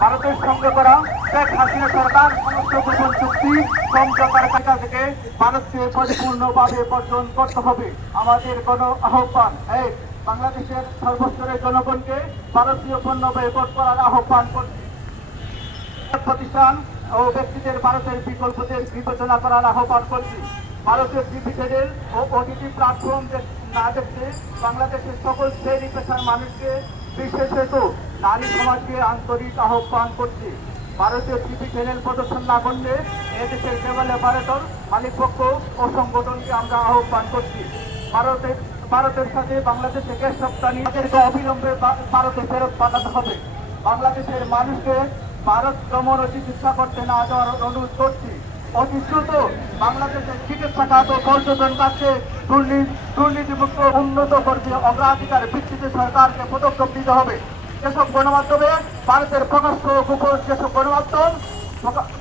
ভারতের সঙ্গে করা শেখ হাসিনা সরকার সমস্ত গোপন চুক্তি সমঝোতার কাছা থেকে ভারতকে পরিপূর্ণভাবে বর্জন করতে হবে। আমাদের গণ আহ্বান এক বাংলাদেশের সর্বস্তরের জনগণকে ভারতীয় পণ্য বয়কট করার আহ্বান করছি। প্রতিষ্ঠান ও ব্যক্তিদের ভারতের বিকল্পদের বিবেচনা করার আহ্বান করছি। ভারতের চ্যানেল ও ওটিটি প্ল্যাটফর্ম না দেখতে বাংলাদেশের সকল শ্রেণি পেশার মানুষকে বিশেষত নারী সমাজকে আন্তরিক আহ্বান করছি। ভারতীয় টিভি চ্যানেল প্রদর্শন না করলে এদেশের কেবল ভারতের মালিকপক্ষ ও সংগঠনকে আমরা আহ্বান করছি। ভারতের ভারতের সাথে বাংলাদেশে গ্যাস রপ্তানি তাদেরকে অবিলম্বে ভারতে ফেরত পাঠাতে হবে। বাংলাদেশের মানুষকে ভারত ভ্রমণ ও চিকিৎসা করতে না যাওয়ার অনুরোধ করছি। অতি দ্রুত বাংলাদেশের চিকিৎসা খাত ও পর্যটন খাতকে দুর্নীতি, দুর্নীতিমুক্ত উন্নত করতে অগ্রাধিকার ভিত্তিতে সরকারকে পদক্ষেপ নিতে হবে। যেসব গণমাধ্যমে ভারতের প্রকাশ্য গোপন যেসব গণমাধ্যম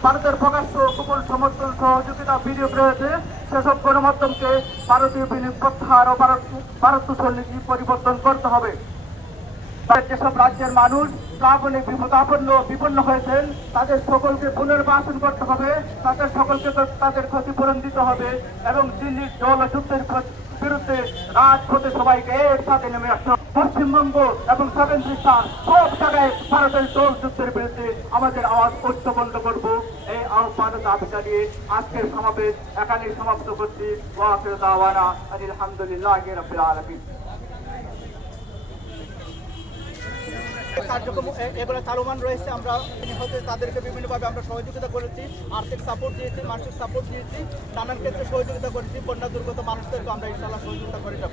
ভারতের প্রকাশ্য গোপন সমর্থন সহযোগিতা বিনিয়োগ রয়েছে সেসব গণমাধ্যমকে ভারতীয় বিনিয়োগ প্রত্যাহার ও ভারত ভারত নীতি পরিবর্তন করতে হবে যেসব রাজ্যের মানুষ প্লাবনে বিপদাপন্ন, বিপন্ন হয়েছেন, তাদের সকলকে পুনর্বাসন করতে হবে তাদের সকলকে তাদের ক্ষতিপূরণ দিতে হবে এবং দিল্লির জল যুদ্ধের বিরুদ্ধে রাজপথে সবাইকে একসাথে নেমে আসতে। পশ্চিমবঙ্গ এবং সেভেন স্টার সব জায়গায় ভারতের জল যুদ্ধের বিরুদ্ধে আমাদের আওয়াজ ঐক্যবদ্ধ করব। এই আহ্বান দাবি জানিয়ে আজকের সমাবেশ এখানেই সমাপ্ত করছি। আলহামদুলিল্লাহ কার্যক্রম এ- এগুলো চালমান রয়েছে। আমরা হতে তাদেরকে বিভিন্নভাবে আমরা সহযোগিতা করেছি। আর্থিক সাপোর্ট দিয়েছি, মানসিক সাপোর্ট দিয়েছি। নানান ক্ষেত্রে সহযোগিতা করেছি। বন্যা দুর্গত মানুষদেরকে আমরা ইনশাল্লাহ সহযোগিতা করে যাব।